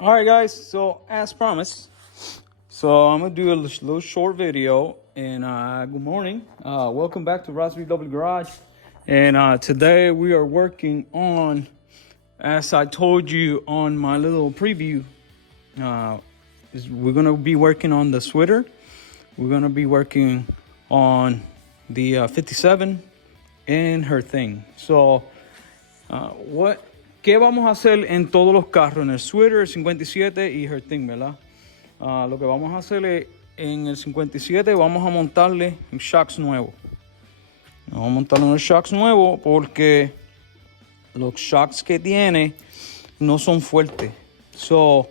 All right, guys. So as promised, I'm gonna do a little short video. And good morning. Welcome back to Raspberry W Garage. And today we are working on, as I told you on my little preview, we're gonna be working on the Zwitter. We're gonna be working on the 57 and HERTHNG. So, ¿qué vamos a hacer en todos los carros? En el Zwitter, el 57 y HERTHNG, ¿verdad? Lo que vamos a hacer es, en el 57 vamos a montarle shocks nuevos. Vamos a montarle unos shocks nuevos porque los shocks que tiene no son fuertes. So,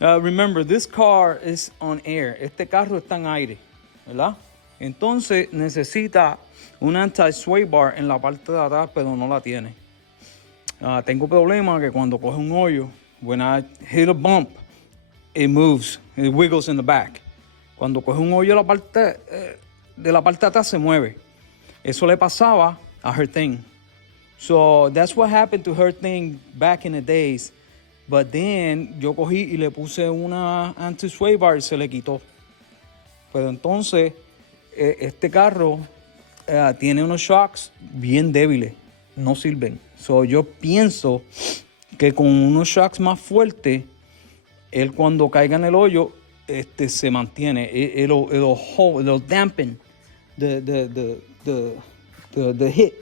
remember, this car is on air. Este carro está en aire, ¿verdad? Entonces necesita un anti-sway bar en la parte de atrás, pero no la tiene. Tengo problema que cuando coge un hoyo, when I hit a bump, it moves, it wiggles in the back. Cuando coge un hoyo de la parte de atrás se mueve. Eso le pasaba a HERTHNG. So that's what happened to HERTHNG back in the days. But then yo cogí y le puse una anti-sway bar y se le quitó. Pero entonces este carro tiene unos shocks bien débiles, no sirven. So yo pienso que con unos shocks más fuertes, él cuando caiga en el hoyo, se mantiene. It'll dampen the hit.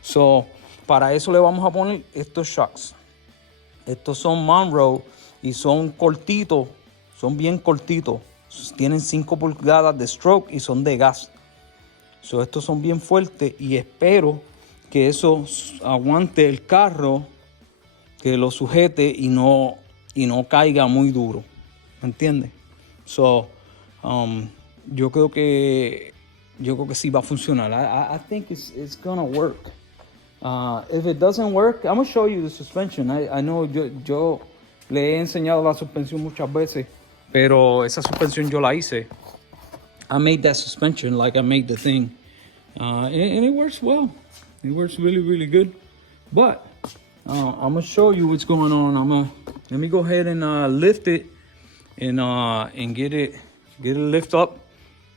So para eso le vamos a poner estos shocks. Estos son Monroe y son cortitos, son bien cortitos. Tienen 5 pulgadas de stroke y son de gas. So, estos son bien fuertes y espero que eso aguante el carro, que lo sujete y no caiga muy duro. ¿Me entiendes? So, yo creo que sí va a funcionar. I think it's gonna work. If it doesn't work, I'm gonna show you the suspension. I know yo le he enseñado la suspensión muchas veces, pero esa suspensión yo la hice. I made that suspension like I made the thing, and it works well. It works really, really good. But I'm gonna show you what's going on. Let me go ahead and lift it and get it lift up,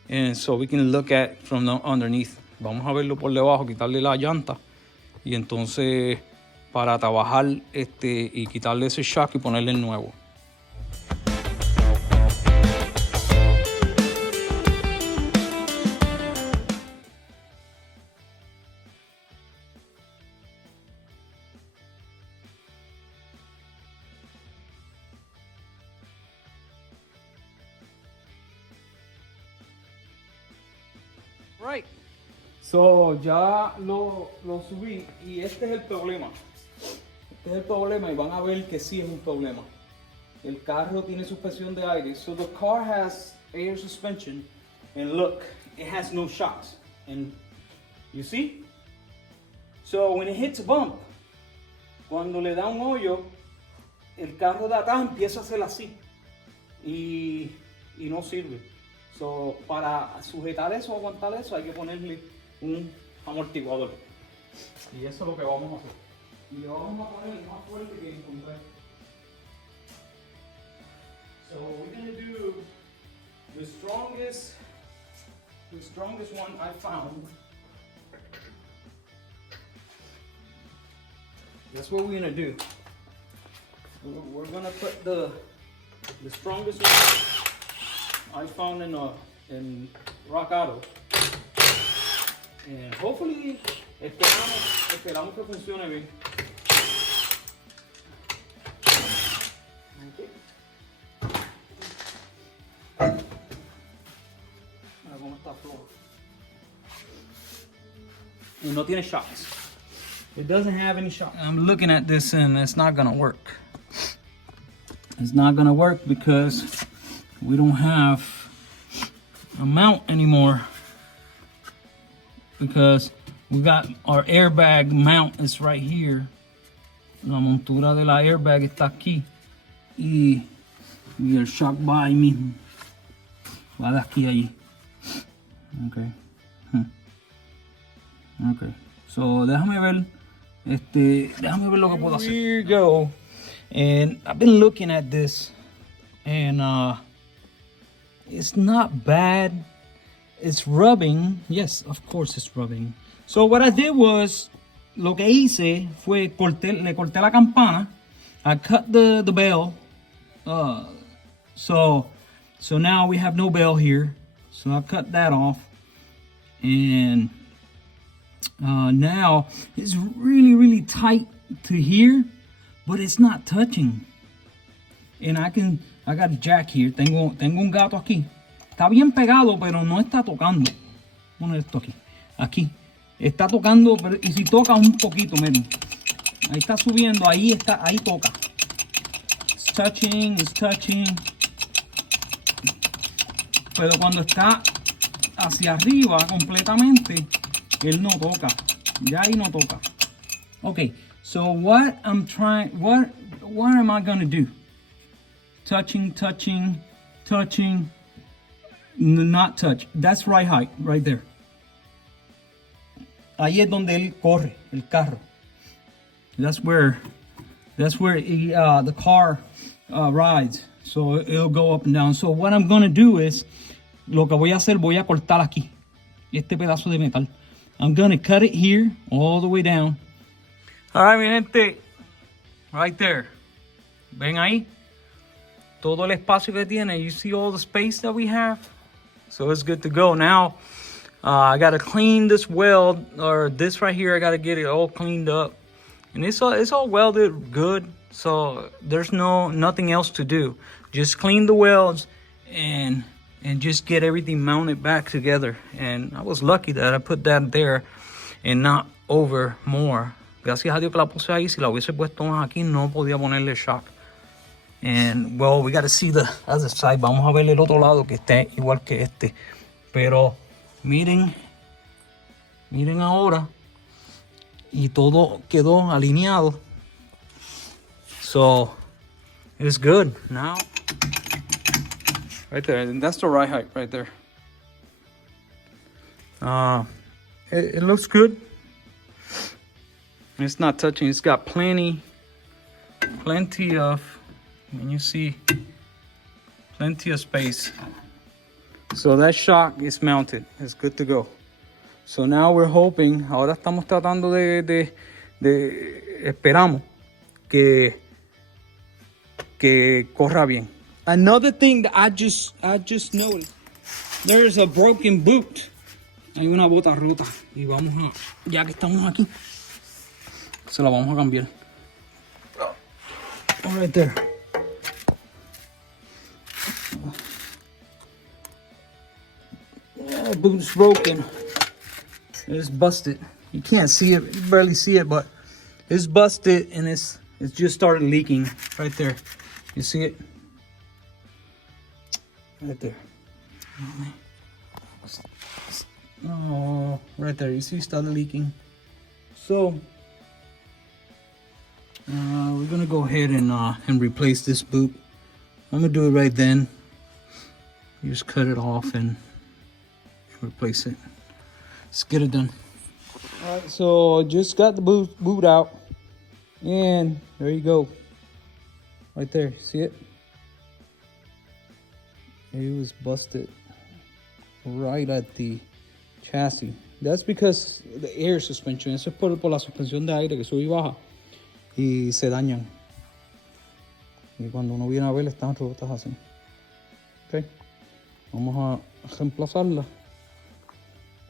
and so we can look at from the underneath. Vamos a verlo por debajo, quitarle la llanta. Y entonces para trabajar y quitarle ese shock y ponerle el nuevo. Right. So, ya lo subí y este es el problema. Este es el problema y van a ver que sí es un problema. El carro tiene suspensión de aire. So the car has air suspension and look, it has no shocks. And you see? So when it hits a bump, cuando le da un hoyo, el carro de atrás empieza a hacer así y no sirve. So para sujetar eso, aguantar eso, hay que ponerle un amortiguador. Y eso es lo que vamos a hacer. Y le vamos a poner el más fuerte que encontré. So we're going to do the strongest one I found. That's what we're going to do. We're going to put the strongest one I found in Rock Auto. And hopefully esperamos que funcione bien. Okay. Mira cómo está flojo. Y no tiene shocks. It doesn't have any shocks. I'm looking at this and it's not gonna work. It's not gonna work because we don't have a mount anymore. Because we got our airbag mount is right here. La montura de la airbag está aquí. Y el shock va ahí mismo. Va de aquí a allí. Okay. Okay. So déjame ver lo que puedo hacer. Here you go. And I've been looking at this, and it's not bad. It's rubbing. Yes, of course it's rubbing. So what I did was, lo que hice fue le corté la campana. I cut the bell. So now we have no bell here. So I cut that off, and now it's really tight to here, but it's not touching. And I got a jack here. Tengo un gato aquí. Está bien pegado, pero no está tocando. Poner esto aquí. Aquí. Está tocando, pero, y si toca un poquito, miren. Ahí está subiendo, ahí toca. It's touching. Pero cuando está hacia arriba completamente, él no toca. Ya ahí no toca. Okay, so what am I gonna do? Touching, not touch. That's right height, right there. Ahí es donde él corre, el carro. That's where the car rides. So it'll go up and down. So what I'm gonna do is, lo que voy a hacer, voy a cortar aquí, este pedazo de metal. I'm gonna cut it here, all the way down. All right, mi gente, right there. ¿Ven ahí? Todo el espacio que tiene. You see all the space that we have? So it's good to go. Now, I gotta clean this weld, or this right here, I gotta get it all cleaned up. And it's all welded good, so there's nothing else to do. Just clean the welds and just get everything mounted back together. And I was lucky that I put that there and not over more. Gracias a Dios que la puse ahí. Si la hubiese puesto más aquí, no podía ponerle shock. And well, we got to see the other side. Vamos a ver el otro lado que esté igual que este. Pero miren ahora, y todo quedó alineado. So it's good now. Right there, and that's the right height right there. It looks good. It's not touching. It's got plenty of, and you see, plenty of space. So that shock is mounted. It's good to go. So now we're hoping, ahora estamos tratando esperamos que corra bien. Another thing that I just noticed, there's a broken boot. Hay una bota rota y vamos a, ya que estamos aquí, se la vamos a cambiar. All right there. Oh, boot's broken. It's busted. You can't see it, you barely see it, but it's busted and it's just started leaking right there. You see it? Right there. Oh, right there. You see it started leaking. So we're gonna go ahead and replace this boot. I'm gonna do it right then. You just cut it off and replace it. Let's get it done. All right, so just got the boot out, and there you go. Right there, see it? It was busted right at the chassis. That's because the air suspension. Eso es por la suspensión de aire que sube y baja y se dañan. Y cuando uno viene a ver, están rotas así. Ok, vamos a reemplazarla.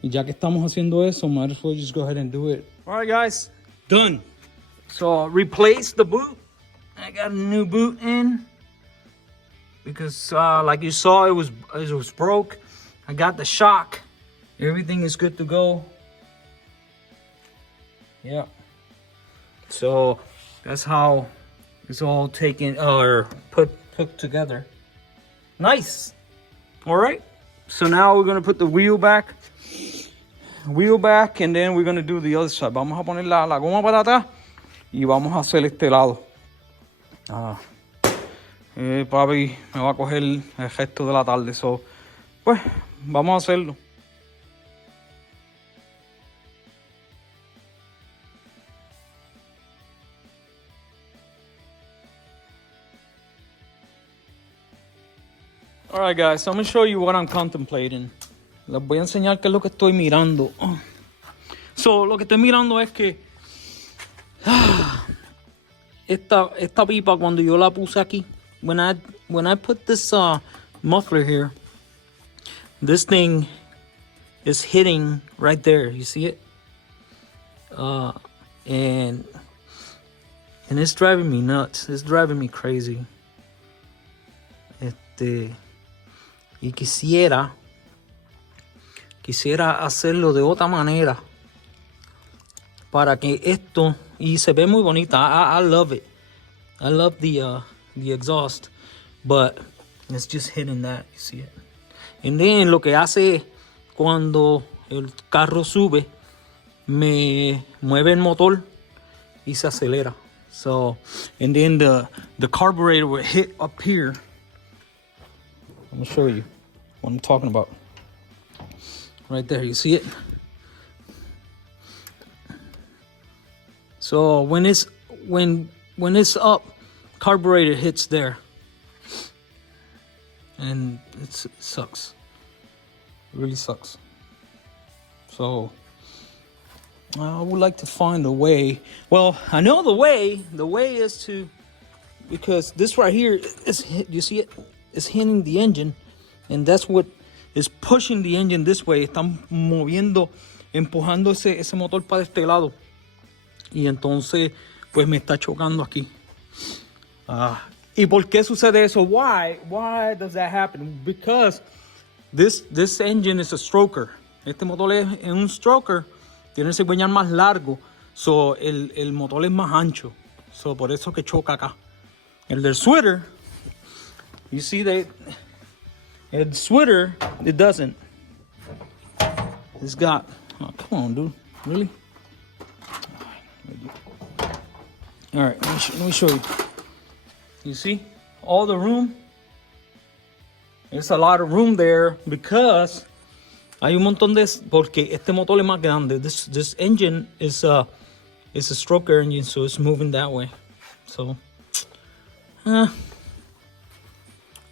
Y ya que estamos haciendo eso, might as well just go ahead and do it. All right, guys, done. So replace the boot. I got a new boot in because, like you saw, it was broke. I got the shock. Everything is good to go. Yeah. So that's how it's all taken or put together. Nice. All right. So now we're gonna put the wheel back, and then we're gonna do the other side. Vamos a poner la goma para atrás y vamos a hacer este lado. Papi me va a coger el resto de la tarde, so pues vamos a hacerlo. Alright guys, so I'm going to show you what I'm contemplating. Les voy a enseñar qué es lo que estoy mirando. So, lo que estoy mirando es que esta pipa cuando yo la puse aquí, when I put this muffler here, this thing is hitting right there. You see it? And it's driving me nuts. It's driving me crazy. Y quisiera hacerlo de otra manera para que esto, y se ve muy bonita. I love it. I love the exhaust, but it's just hitting that. You see it? And then lo que hace cuando el carro sube, me mueve el motor y se acelera. So, and then the carburetor will hit up here. I'm gonna show you what I'm talking about. Right there, you see it? So when it's up, carburetor hits there, and it sucks. It really sucks. So I would like to find a way. Well, I know the way. The way is to, because this right here is, you see it? It's hitting the engine, and that's what is pushing the engine this way. Están moviendo, empujando ese motor para este lado. Y entonces, pues me está chocando aquí. ¿Y por qué sucede eso? Why does that happen? Because this engine is a stroker. Este motor es un stroker. Tiene el cigüeñal más largo. So, el motor es más ancho. So, por eso que choca acá. El del Zwitter, you see that el Zwitter, it doesn't. It's got, oh, come on, dude. Really? All right, let me show you. You see all the room? There's a lot of room there because hay un montón de, porque este motor es más grande. This engine is a stroker engine, so it's moving that way. So,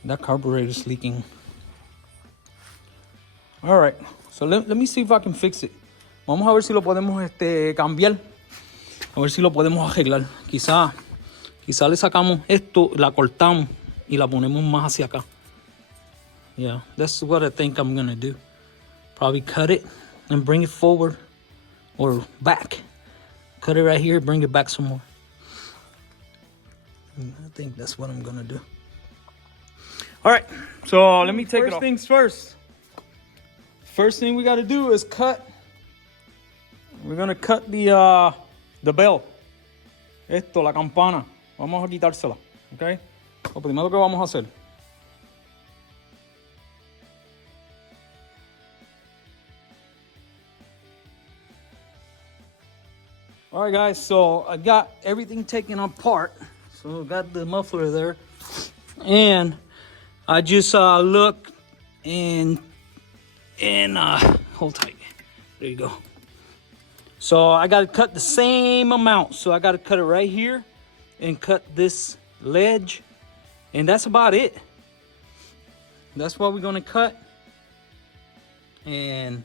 that carburetor is leaking. All right, so let me see if I can fix it. Vamos a ver si lo podemos cambiar. A ver si lo podemos arreglar. Quizá le sacamos esto, la cortamos y la ponemos más hacia acá. Yeah, that's what I think I'm gonna do. Probably cut it and bring it forward or back. Cut it right here, bring it back some more. I think that's what I'm gonna do. All right, so let me take it off. First things first. First thing we gotta do is cut. We're gonna cut the bell. Esto, la campana. Vamos a quitársela, ¿ok? Lo primero que vamos a hacer. All right, guys, so I got everything taken apart. So I got the muffler there. And I just looked and hold tight. There you go. So I got to cut the same amount. So I got to cut it right here and cut this ledge. And that's about it. That's what we're going to cut. And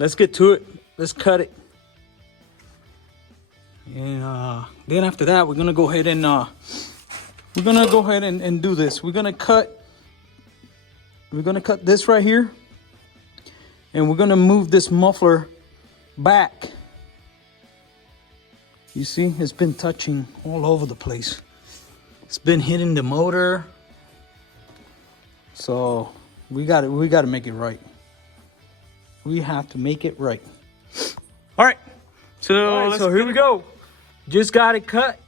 let's get to it. Let's cut it. And then after that, we're going to go ahead and do this. We're going to cut this right here. And we're going to move this muffler back. You see, it's been touching all over the place. It's been hitting the motor. So we got to make it right. We have to make it right. All right. So here we go. Just got it cut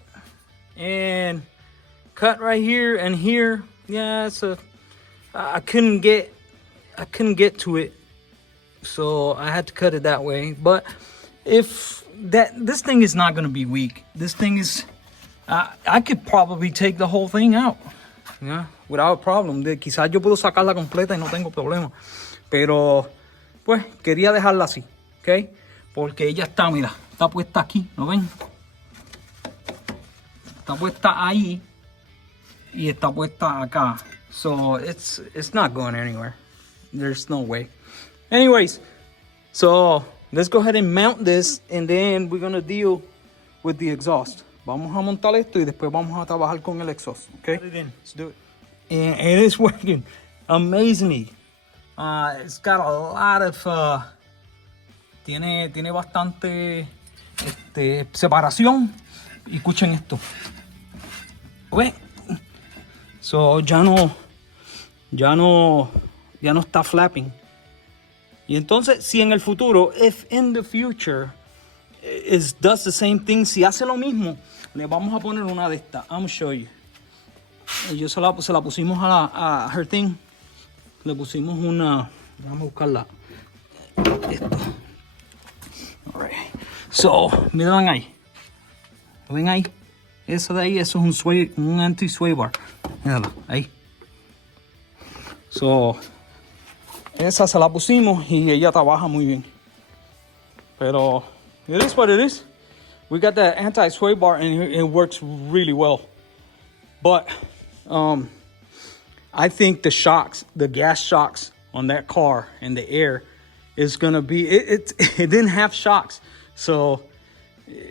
and cut right here and here. Yeah, I couldn't get to it. So I had to cut it that way. But this thing is not going to be weak. This thing is, I could probably take the whole thing out, yeah, without a problem. Quizás yo puedo sacarla completa y no tengo problema. Pero, pues, quería dejarla así, ¿ok? Porque ella está, mira, está puesta aquí, ¿lo ven? Está puesta ahí. y está puesta acá. So it's not going anywhere. There's no way. Anyways, so let's go ahead and mount this and then we're gonna deal with the exhaust. Vamos a montar esto y después vamos a trabajar con el exhaust. Okay? Let's do it. And it is working amazingly. It's got a lot of tiene bastante separación. Y escuchen esto. ¿Ven? So ya no está flapping. Y entonces, si en el futuro, if in the future does the same thing, si hace lo mismo, le vamos a poner una de estas. I'm gonna show you. Yo se la pusimos a HERTHNG. Le pusimos una. Déjame buscarla. Esto. Alright. So, miren ahí. ¿Lo ven ahí? Eso de ahí, eso es un anti-sway bar. Míralo, ahí. So, esa se la pusimos y ella trabaja muy bien. Pero, it is what it is. We got that anti-sway bar and it works really well. But, I think the shocks, the gas shocks on that car and the air is gonna be, it didn't have shocks. So,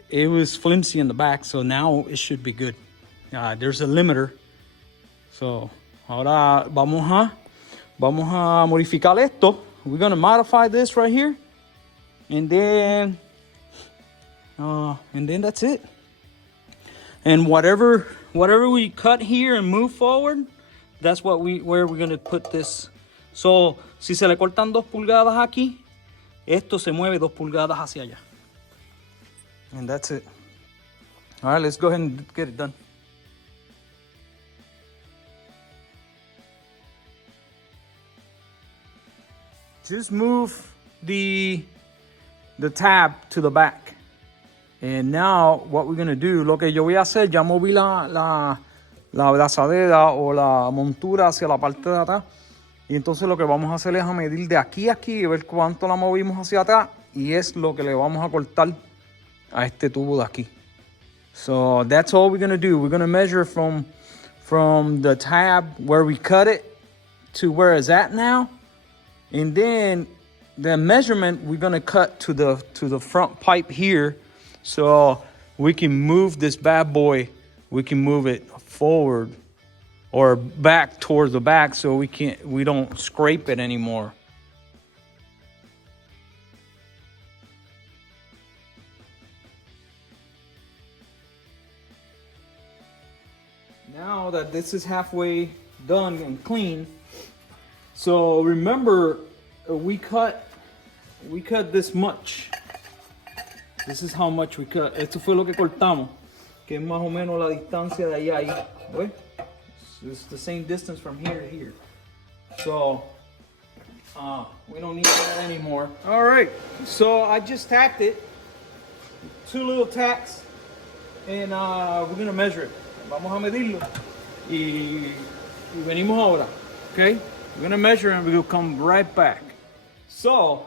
it was flimsy in the back, so now it should be good. There's a limiter. So, ahora vamos a modificar esto. We're gonna modify this right here. And then that's it. And whatever we cut here and move forward, that's where we're gonna put this. So, si se le cortan 2 pulgadas aquí, esto se mueve 2 pulgadas hacia allá. And that's it. All right, let's go ahead and get it done. Just move the tab to the back. And now what we're going to do, lo que yo voy a hacer, ya moví la abrazadera o la montura hacia la parte de atrás. Y entonces lo que vamos a hacer es a medir de aquí a aquí y ver cuánto la movimos hacia atrás. Y es lo que le vamos a cortar a este tubo de aquí. So that's all we're gonna do. We're gonna measure from the tab where we cut it to where it's at now, and then the measurement we're gonna cut to the front pipe here, so we can move this bad boy. We can move it forward or back towards the back, so we don't scrape it anymore. Now that this is halfway done and clean, so remember we cut this much. This is how much we cut. Esto fue lo que cortamos, que es más o menos la distancia de allá ahí. ¿Ves? It's the same distance from here to here. So we don't need that anymore. All right, so I just tacked it. 2 little tacks, and we're gonna measure it. Vamos a medirlo y venimos ahora. Okay, we're gonna measure and we'll come right back. So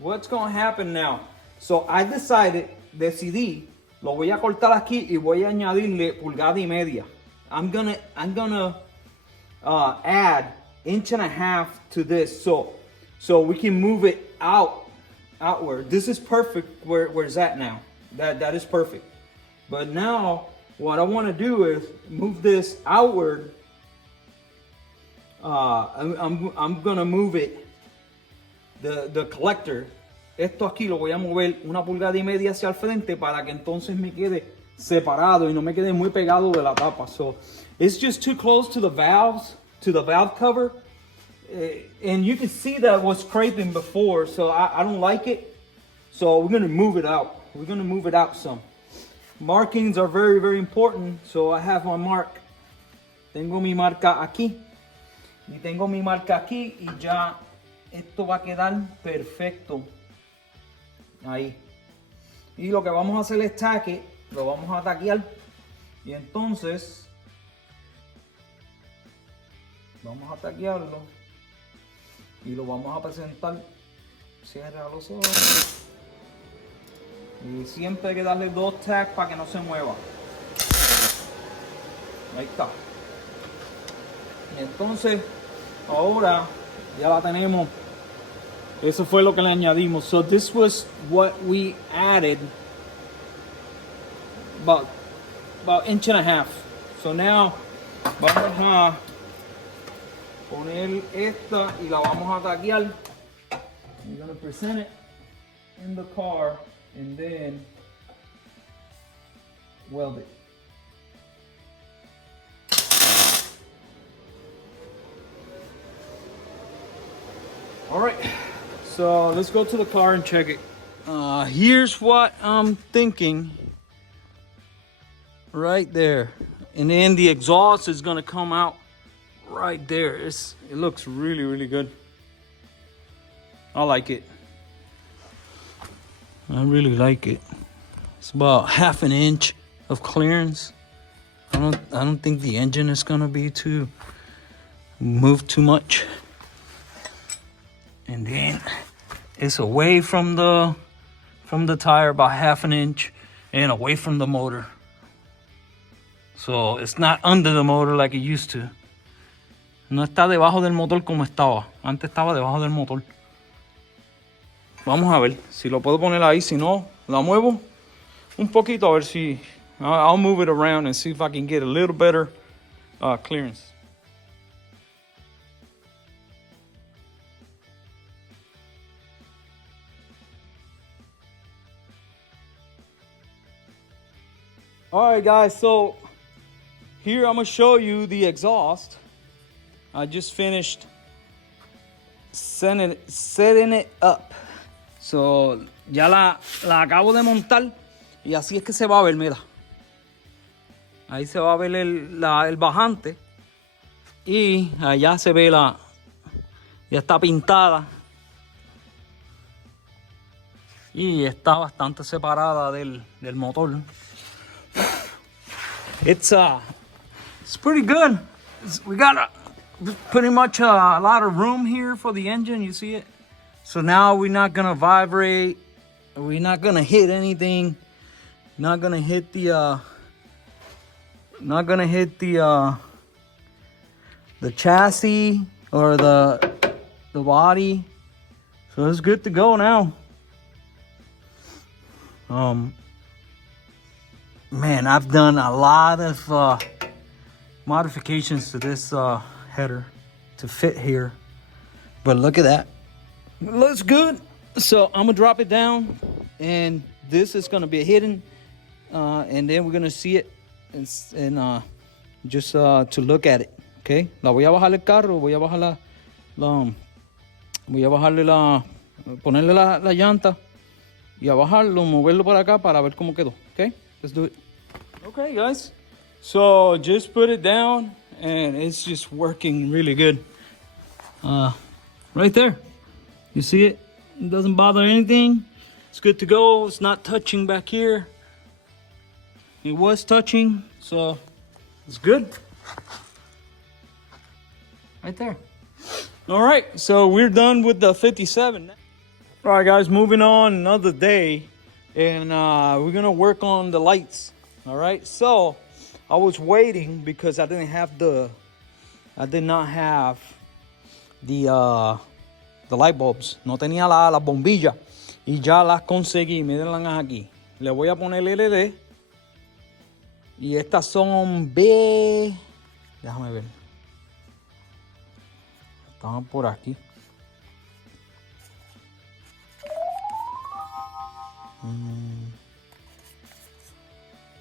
what's gonna happen now? So I decidí, lo voy a cortar aquí y voy a añadirle 1.5 pulgadas. I'm gonna add 1.5 inches to this so we can move it outward. This is perfect where it's at now. That is perfect. But now what I want to do is move this outward. I'm gonna move it, the collector. Esto aquí lo voy a mover 1.5 pulgadas hacia el frente para que entonces me quede separado y no me quede muy pegado de la tapa. So it's just too close to the valves, to the valve cover. And you can see that was scraping before, so I don't like it. So we're gonna move it out. We're gonna move it out some. Markings are very, very important. So I have my mark. Tengo mi marca aquí. Y tengo mi marca aquí y ya esto va a quedar perfecto. Ahí. Y lo que vamos a hacer es taque. Lo vamos a taquear. Y entonces vamos a taquearlo. Y lo vamos a presentar. Cierra los ojos. Y siempre hay que darle 2 tags para que no se mueva. Ahí está. Entonces, ahora ya la tenemos. Eso fue lo que le añadimos. So this was what we added, about inch and a half. So now vamos a poner esta y la vamos a taguear. We're gonna present it in the car and then weld it. All right, so let's go to the car and check it. Here's what I'm thinking. Right there. And then the exhaust is gonna come out right there. It looks really, really good. I like it. I really like it. It's about 1/2 inch of clearance. I don't think the engine is gonna be move too much. And then it's away from the tire about 1/2 inch and away from the motor. So it's not under the motor like it used to. No está debajo del motor como estaba. Antes estaba debajo del motor. Vamos a ver si lo puedo poner ahí. Si no, la muevo un poquito a ver si I'll move it around and see if I can get a little better clearance. All right, guys, so here I'm gonna show you the exhaust. I just finished setting it up. So ya la acabo de montar y así es que se va a ver, mira. Ahí se va a ver el bajante y allá se ve ya está pintada y está bastante separada del motor. It's pretty good. We got pretty much a lot of room here for the engine. You see it? So now we're not gonna vibrate. We're not gonna hit anything. Not gonna hit the chassis or the body. So it's good to go now. Man, I've done a lot of modifications to this header to fit here, but look at that. It looks good. So I'm gonna drop it down, and this is gonna be hidden, and then we're gonna see it and just to look at it. Okay. La voy a bajar el carro. Voy a bajar ponerle la llanta y a bajarlo, moverlo por acá para ver cómo quedó. Okay. Let's do it. Okay, guys. So just put it down, and it's just working really good. Right there. You see it? It doesn't bother anything. It's good to go. It's not touching back here. It was touching, so it's good. Right there. All right, so we're done with the 57. All right, guys, moving on another day, and we're gonna work on the lights. All right, so I was waiting because I did not have the light bulbs. No tenía la bombilla y ya las conseguí. Mírenlas aquí. Le voy a poner LED y estas son B. Déjame ver. Estaban por aquí.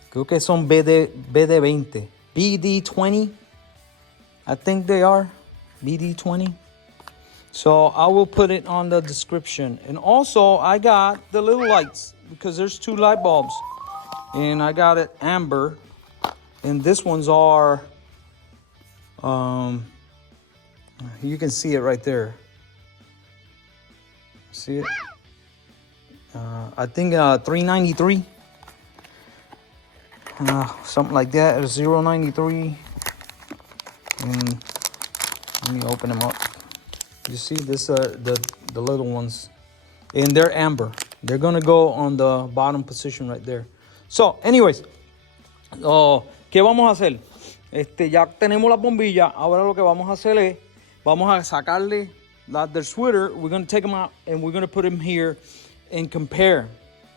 Creo que son BD20. BD20. I think they are. BD20. So I will put it on the description. And also I got the little lights because there's 2 light bulbs. And I got it amber. And this ones are, you can see it right there. See it? I think $3.93. Something like that. It's $0.93. And let me open them up. You see this? The little ones, and they're amber. They're gonna go on the bottom position right there. So, anyways, ¿qué vamos a hacer? Ya tenemos las bombillas. Ahora lo que vamos a hacer es, vamos a sacarle las del sweater. We're going to take them out and we're going to put them here and compare.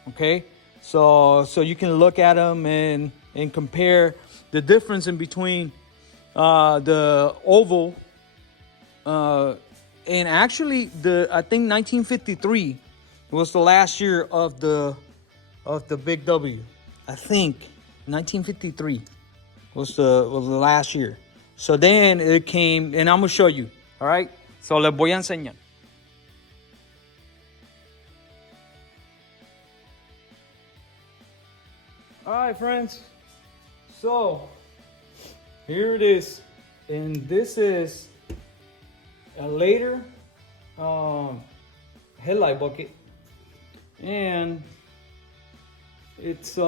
Okay? So you can look at them and compare the difference in between the oval and actually I think 1953 was the last year of the Big W. I think 1953 was the last year. So then it came, and I'm gonna show you. All right. So les voy a enseñar. All right, friends. So here it is, and this is a later headlight bucket, and it's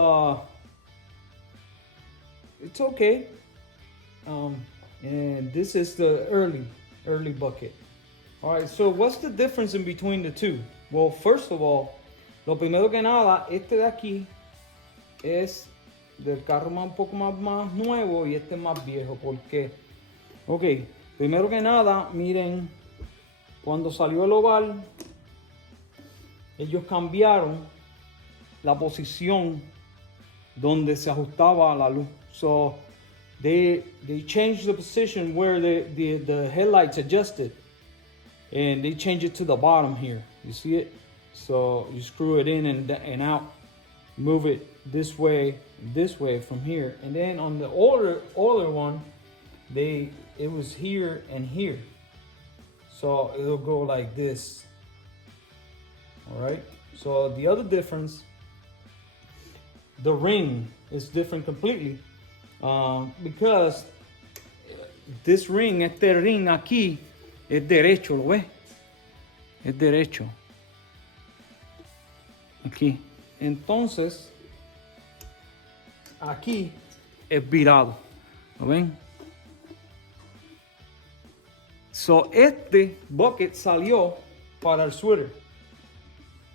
okay. And this is the early bucket. All right, so what's the difference in between the two? Well, first of all, lo primero que nada, este de aquí es del carro un poco más nuevo y este más viejo. ¿Por qué? Ok, primero que nada, miren, cuando salió el oval, ellos cambiaron la posición donde se ajustaba la luz. So they changed the position where the headlights adjusted, and they changed it to the bottom here. You see it? So you screw it in and out, move it this way from here, and then on the older one, it was here and here. So it'll go like this. All right. So the other difference, the ring is different completely, because este ring aquí es derecho, ¿lo ves? Es derecho. Aquí. Entonces, aquí es virado. ¿Lo ven? So, este bucket salió para el sweater.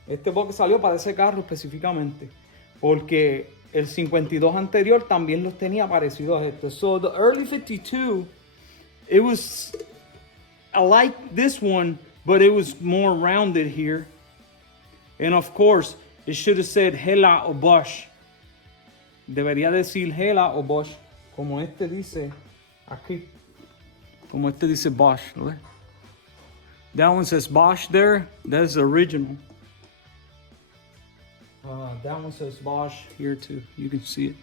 Este bucket salió para ese carro específicamente, porque el 52 anterior también los tenía parecidos a este. So the early 52, it was like this one, but it was more rounded here. And of course, it should have said Hella o Bosch. Debería decir Hella o Bosch, como este dice aquí. Como este dice Bosch, ¿lo ves? That one says Bosch there. That's the original. That one says Bosch here too. You can see it.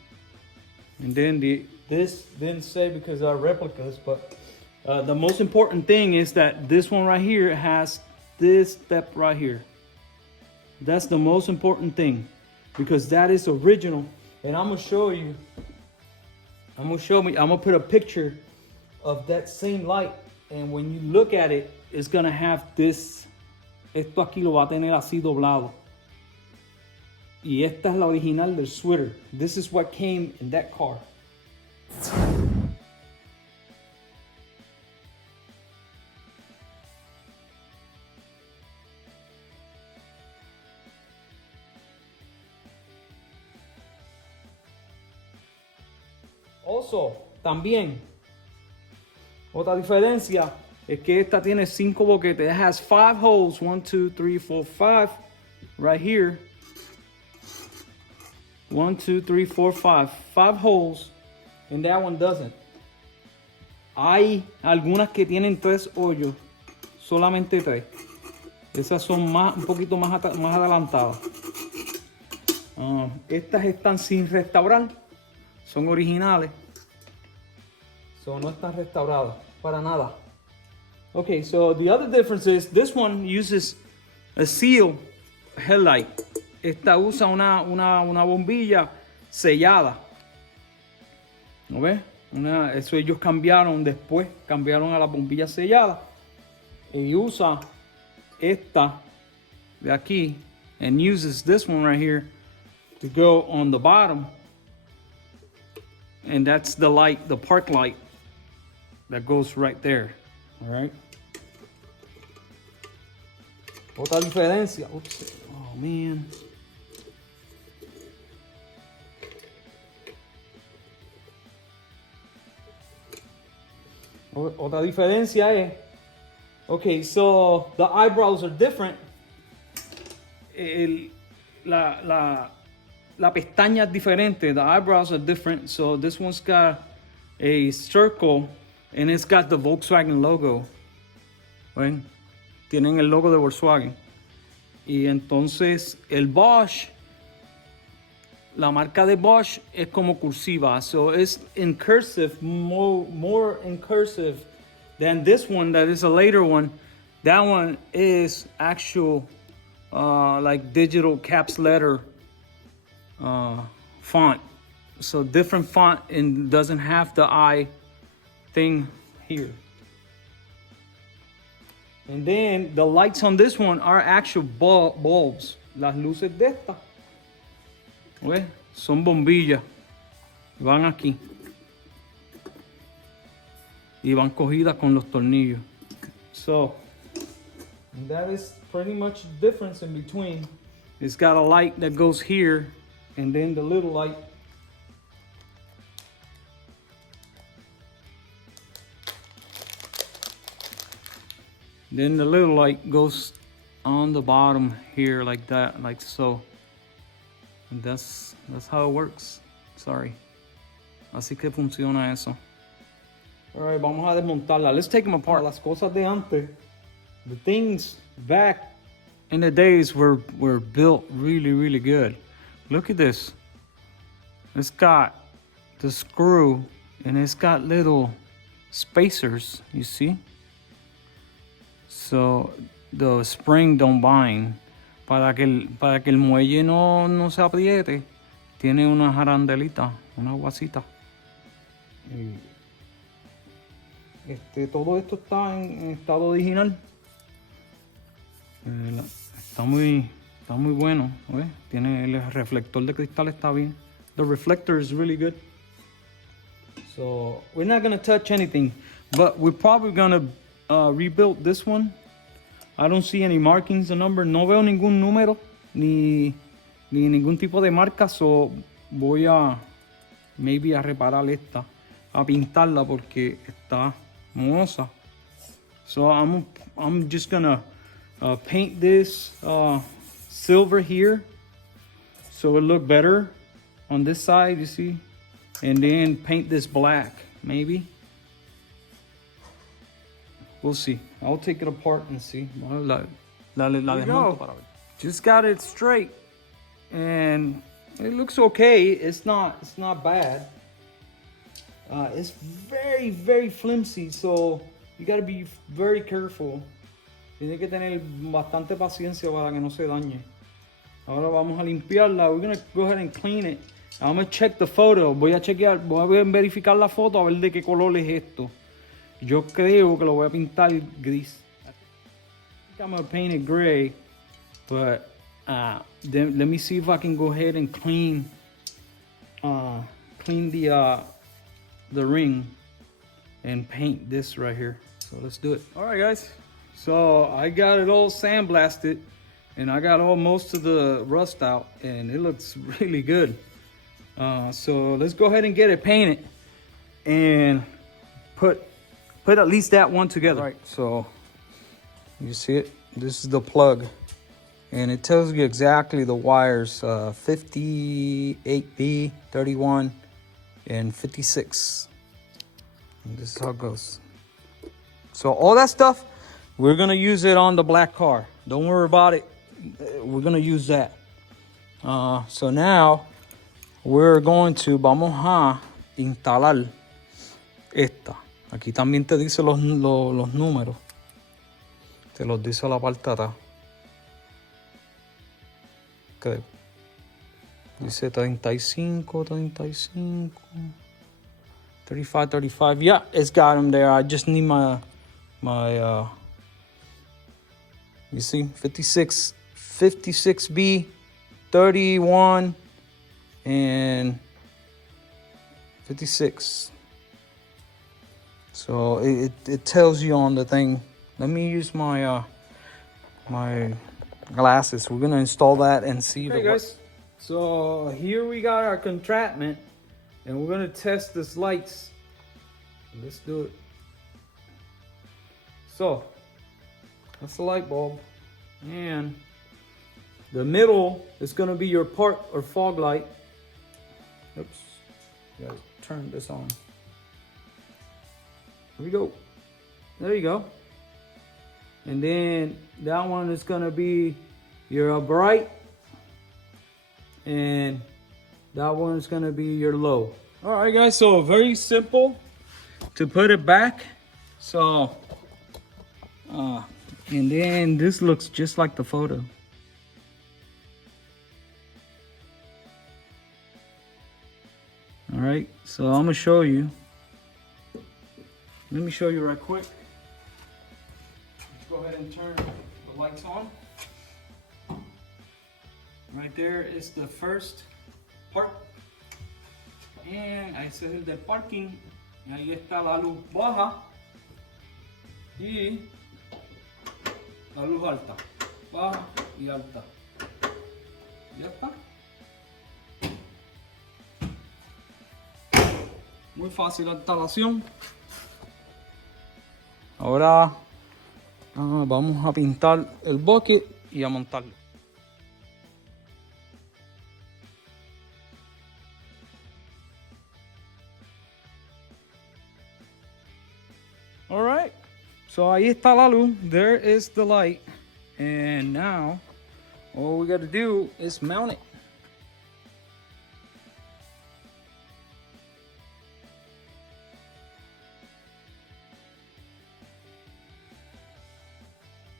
And then this didn't say because they're replicas, but the most important thing is that this one right here has this step right here. That's the most important thing, because that is original. And I'm gonna show you. I'm gonna put a picture of that same light, and when you look at it, it's gonna have this. Esto aquí lo va a tener así doblado. Y esta es la original del sweater. This is what came in that car. Also, también, otra diferencia es que esta tiene 5 boquetes. It has 5 holes. 1, 2, 3, 4, 5. Right here. 1, 2, 3, 4, 5. 5 holes. And that one doesn't. Hay algunas que tienen 3 hoyos. Solamente 3. Esas son un poquito más adelantadas. Estas están sin restaurar. Son originales. So no están restauradas. Para nada. Okay, so the other difference is this one uses a seal headlight. Esta usa una bombilla sellada. ¿No ves? Eso ellos cambiaron después. Cambiaron a la bombilla sellada. Y usa esta de aquí. And uses this one right here to go on the bottom. And that's the light, the park light that goes right there. All right. Otra diferencia. Oops. Oh, man. Otra diferencia es, okay, so the eyebrows are different. La pestaña es diferente. The eyebrows are different. So this one's got a circle and it's got the Volkswagen logo. ¿Ven? Tienen el logo de Volkswagen. Y entonces el Bosch, la marca de Bosch es como cursiva. So it's in cursive, more in cursive than this one that is a later one. That one is actual like digital caps letter font. So different font and doesn't have the eye thing here. And then the lights on this one are actual bulbs. Las luces de esta, ¿ves? Son bombillas. Van aquí. Y van cogidas con los tornillos. So that is pretty much the difference in between. It's got a light that goes here and then the little light. Then the little light goes on the bottom here like that, like so. And that's how it works. Sorry. Así que funciona eso. Alright, vamos a desmontarla. Let's take them apart. Las cosas de antes, the things back in the days were built really, really good. Look at this. It's got the screw and it's got little spacers, you see? So the spring don't bind. Para que el muelle no se apriete, tiene una jarandelita, una guasita. Todo esto está en estado original. Está muy bueno, ¿ves? Tiene el reflector de cristal, está bien. The reflector is really good. So we're not gonna touch anything, but we're probably gonna rebuild this one. I don't see any markings or number. No veo ningún número ni ningún tipo de marca. So voy a maybe a reparar esta, a pintarla porque está mohosa. So I'm just gonna paint this silver here so it look better on this side, you see, and then paint this black maybe. We'll see. I'll take it apart and see. Just got it straight and it looks okay. It's not bad. It's very, very flimsy, so you gotta be very careful. Tiene que tener bastante paciencia para que no se dañe. Ahora vamos a limpiarla. We're gonna go ahead and clean it. I'm gonna check the photo. Voy a verificar la foto a ver de qué color es esto. Yo creo que lo voy a pintar gris. I think I'm gonna paint it gray, but then let me see if I can go ahead and clean the ring and paint this right here. So let's do it. All right, guys. So I got it all sandblasted and I got most of the rust out and it looks really good. So let's go ahead and get it painted and put at least that one together. All right, so you see it? This is the plug and it tells you exactly the wires, 58B, 31, and 56. And this is how it goes. So all that stuff, we're gonna use it on the black car. Don't worry about it. We're gonna use that. So now we're going to, vamos a instalar esta. Aquí también te dice los números. Te los dice a la parte de atrás. Creo. Dice 35, 35, 35, 35. Yeah, it's got them there. I just need my you see, 56, 56B, 31, and 56. So it tells you on the thing. Let me use my my glasses. We're gonna install that and see. Hey guys, so here we got our contraption, and we're gonna test this lights. Let's do it. So that's the light bulb, and the middle is gonna be your park or fog light. Oops, gotta turn this on. Here we go. There you go. And then that one is gonna be your bright, and that one is gonna be your low. All right, guys. So very simple to put it back. So, and then this looks just like the photo. All right, so I'm gonna show you. Let me show you right quick. Let's go ahead and turn the lights on. Right there is the first park. And ese es el del parking. Y ahí está la luz baja y la luz alta. Baja y alta. Ya está. Muy fácil la instalación. Ahora vamos a pintar el bucket y a montarlo. All right, so ahí está la luz. There is the light. And now all we got to do is mount it.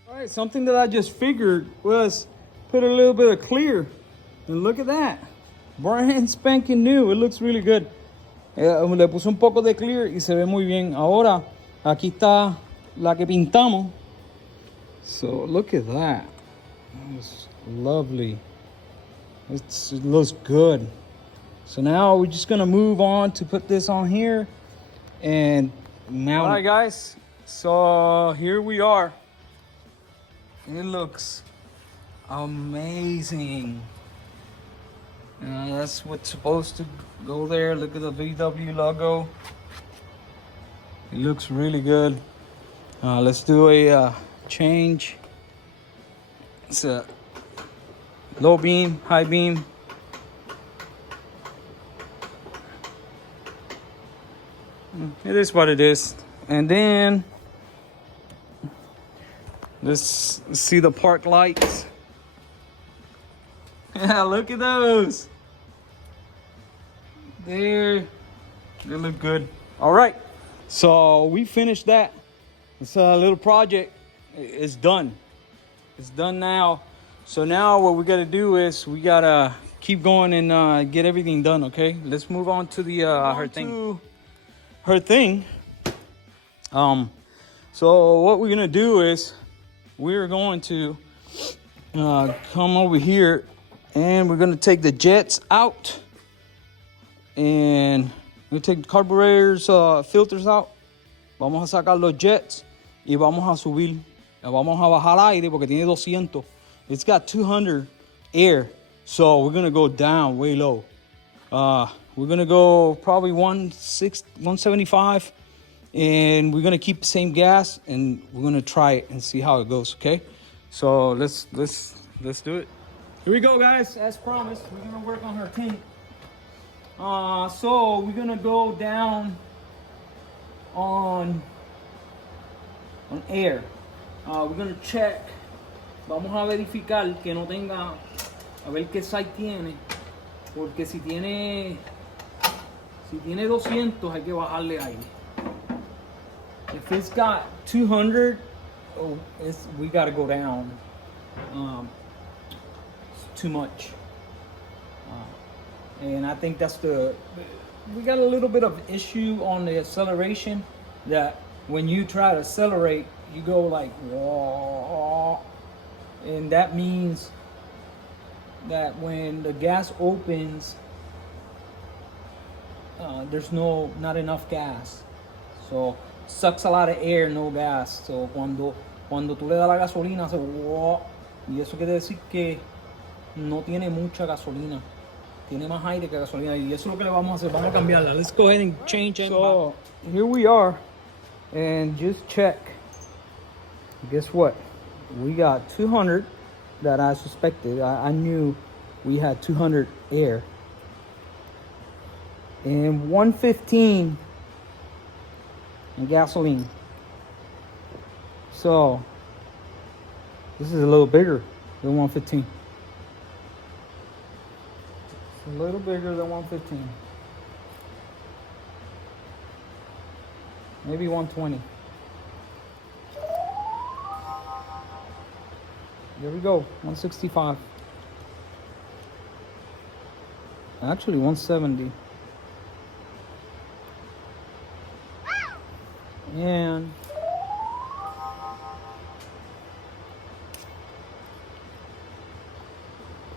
All right, something that I just figured was put a little bit of clear. And look at that. Brand spanking new. It looks really good. Le puse un poco de clear y se ve muy bien. Ahora, aquí está la que pintamos. So look at that. It's lovely. It looks good. So now we're just gonna move on to put this on here and mount it. All right, guys. So here we are. It looks amazing. That's what's supposed to go there. Look at the VW logo. It looks really good. Let's do a change. It's a low beam, high beam. It is what it is. And then let's see the park lights. Yeah, look at those. They look good. All right, so we finished that. It's a little project. It's done. It's done now. So now what we gotta do is we gotta keep going and get everything done. Okay, let's move on to the her thing. So what we're gonna do is we're going to come over here and we're gonna take the jets out, and we'll take the carburetors, filters out. Vamos a sacar los jets y vamos a subir. Vamos a bajar aire porque tiene 200. It's got 200 air, so we're gonna go down way low. We're gonna go probably 175, and we're gonna keep the same gas, and we're gonna try it and see how it goes. Okay, so let's do it. Here we go, guys. As promised, we're gonna work on her tank. So we're gonna go down on air. We're gonna check. Vamos a verificar que no tenga, a ver qué size tiene, porque si tiene 200 hay que bajarle aire. If it's got 200, we gotta go down. It's too much. And I think we got a little bit of issue on the acceleration, that when you try to accelerate, you go like, whoa. And that means that when the gas opens, there's not enough gas. So sucks a lot of air, no gas. So cuando tú le das la gasolina, hace whoa. Y eso quiere decir que no tiene mucha gasolina. Tiene más aire que gasolina. Y eso es lo que le vamos a hacer. Vamos a cambiarla. Let's go ahead and change it. So here we are. And just check. Guess what? We got 200 that I suspected. I knew we had 200 air. And 115 in gasoline. So this is a little bigger than 115. It's a little bigger than 115. Maybe 120. There we go, 165. Actually 170. And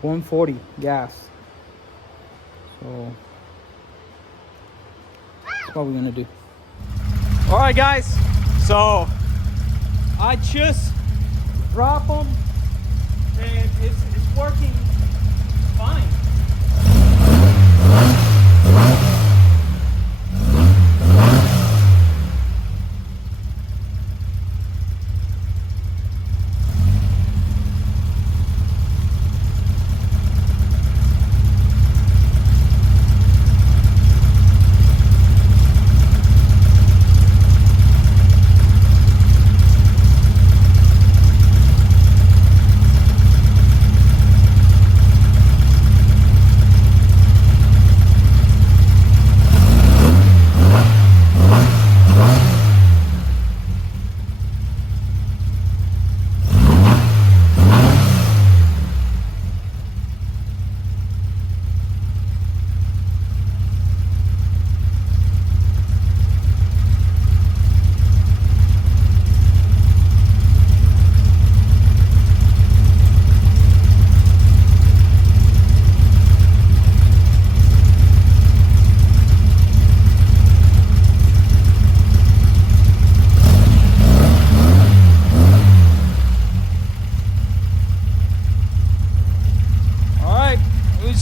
$140 gas. So that's what we're gonna do. All right, guys. So I just drop them, and it's working fine.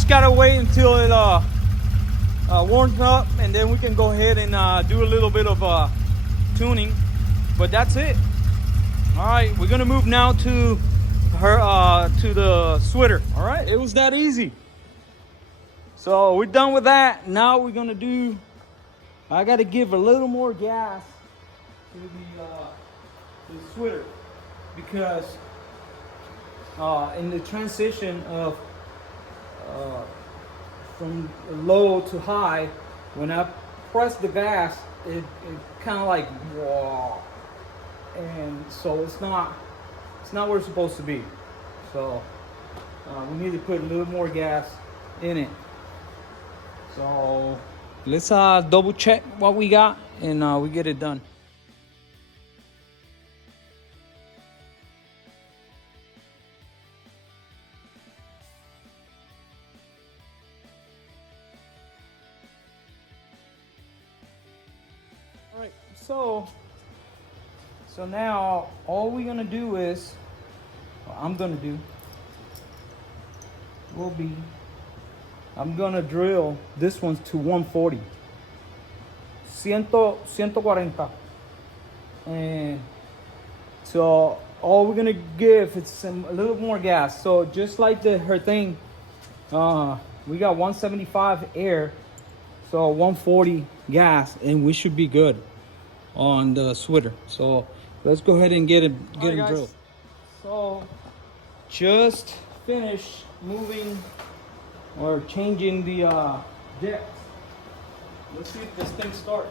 Gotta wait until it warms up, and then we can go ahead and do a little bit of tuning. But that's it. All right, we're gonna move now to the Zwitter. All right, it was that easy. So we're done with that. Now we're gonna do. I gotta give a little more gas to the Zwitter, because in the transition of from low to high, when I press the gas, it kind of like whoa, and so it's not where it's supposed to be. So we need to put a little more gas in it. So let's double check what we got, and we get it done. So now all we're gonna do is, I'm gonna drill this one to 140, 140, and so all we're gonna give is a little more gas. So just like the HERTHNG, we got 175 air, so 140 gas, and we should be good on the Zwitter. So let's go ahead and get it drilled. So just finished moving or changing the depth. Let's see if this thing starts.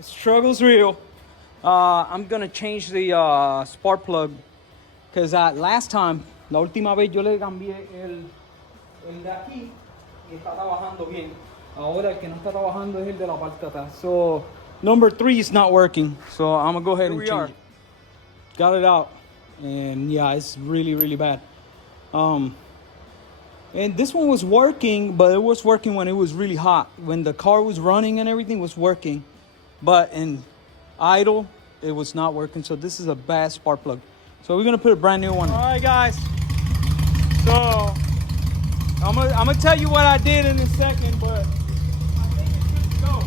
Struggle's real. I'm gonna change the spark plug because last time, la última vez yo le cambié el de aquí y está trabajando bien. Ahora el que no está trabajando es el de la parte de atrás. So number 3 is not working. So I'm gonna go ahead and change it. Got it out, and yeah, it's really, really bad. And this one was working, but it was working when it was really hot. When the car was running and everything was working. But in idle, it was not working. So this is a bad spark plug. So we're gonna put a brand new one. All right, guys. So I'm gonna tell you what I did in a second, but I think it's good to go.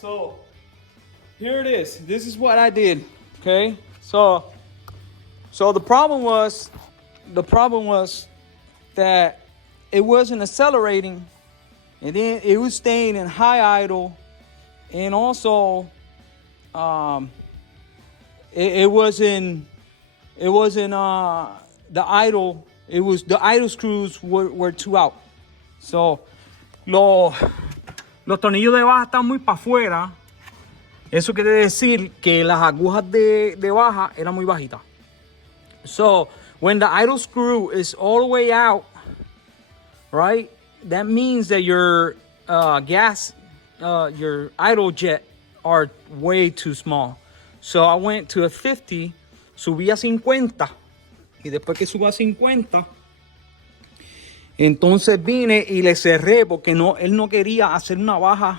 So here it is. This is what I did. Okay. So the problem was that it wasn't accelerating, and then it was staying in high idle, and also it wasn't the idle. It was the idle screws were too out. So los tornillos de baja están muy para afuera. Eso quiere decir que las agujas de baja eran muy bajitas. So when the idle screw is all the way out, right, that means that your your idle jet are way too small. So I went to a 50, subí a 50, y después que subí a 50, entonces vine y le cerré porque él no quería hacer una baja.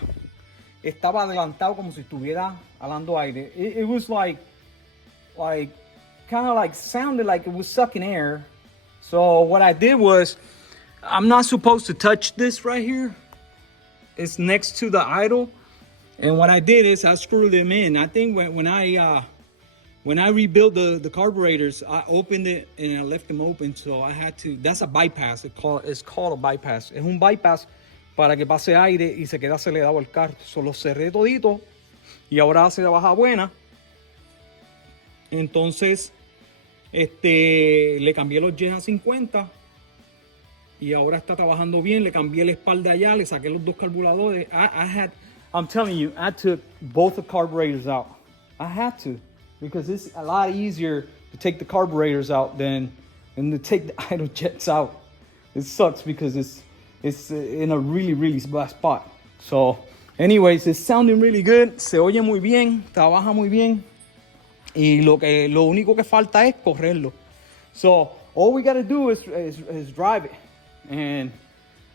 Estaba adelantado como si estuviera jalando aire. It was like kind of like sounded like it was sucking air. So what I did was, I'm not supposed to touch this right here. It's next to the idle. And what I did is I screwed them in. I think when I rebuilt the carburetors, I opened it and I left them open. So I had to, that's a bypass. It's called a bypass. Es un bypass para que pase aire y se quede acelerado el carro. So lo cerré todito y ahora hace la baja buena. Entonces, le cambié los jets a 50 y ahora está trabajando bien. Le cambié la espalda allá, le saqué los dos carburadores. I'm telling you, I took both the carburetors out. I had to, because it's a lot easier to take the carburetors out than to take the idle jets out. It sucks because it's in a really, really bad spot. So, anyways, it's sounding really good. Se oye muy bien, trabaja muy bien. Y lo único que falta es correrlo. So, all we gotta do is drive it. And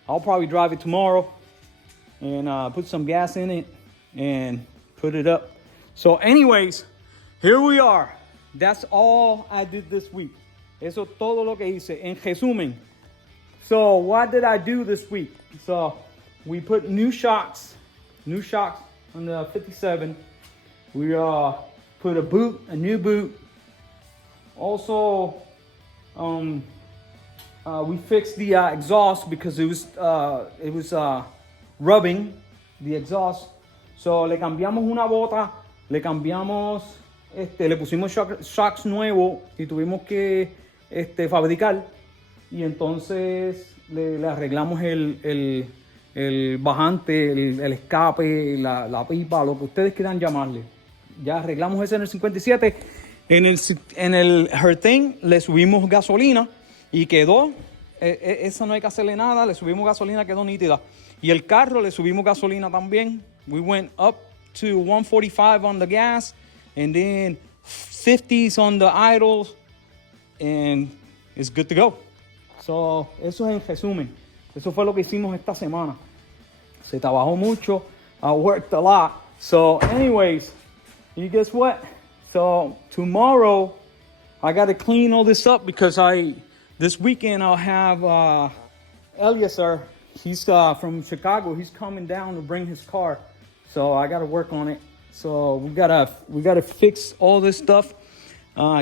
I'll probably drive it tomorrow and put some gas in it and put it up. So, anyways, here we are. That's all I did this week. Eso es todo lo que hice. En resumen. So what did I do this week? So we put new shocks on the 57. We put a new boot. Also, we fixed the exhaust because it was rubbing the exhaust. So le cambiamos una bota, le pusimos shocks nuevos y tuvimos que fabricar. Y entonces le arreglamos el bajante, el escape, la pipa, lo que ustedes quieran llamarle. Ya arreglamos eso en el 57. En el HERTHNG le subimos gasolina y quedó, esa no hay que hacerle nada, le subimos gasolina, quedó nítida. Y el carro le subimos gasolina también. We went up to 145 on the gas and then 50s on the idles, and it's good to go. So, eso es en resumen. Eso fue lo que hicimos esta semana. Se trabajó mucho. I worked a lot. So, anyways, you guess what? So, tomorrow, I got to clean all this up because this weekend I'll have Eliezer. He's from Chicago. He's coming down to bring his car. So, I got to work on it. So we gotta fix all this stuff.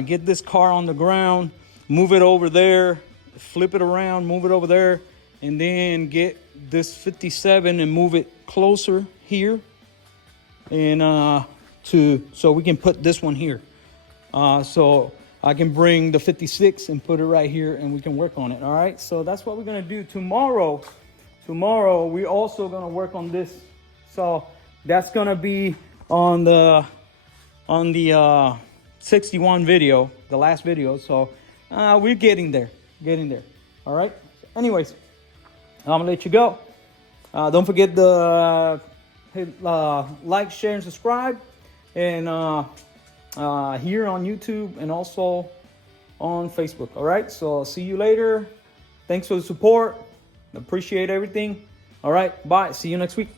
Get this car on the ground, move it over there, flip it around, move it over there, and then get this 57 and move it closer here, and so we can put this one here. So I can bring the 56 and put it right here, and we can work on it. All right. So that's what we're gonna do tomorrow. Tomorrow we're also gonna work on this. So that's gonna be on the 61 video, the last video. So we're getting there. All right. Anyways, I'm gonna let you go. Don't forget to hit like, share, and subscribe, and here on YouTube and also on Facebook. All right. So I'll see you later. Thanks for the support. Appreciate everything. All right. Bye. See you next week.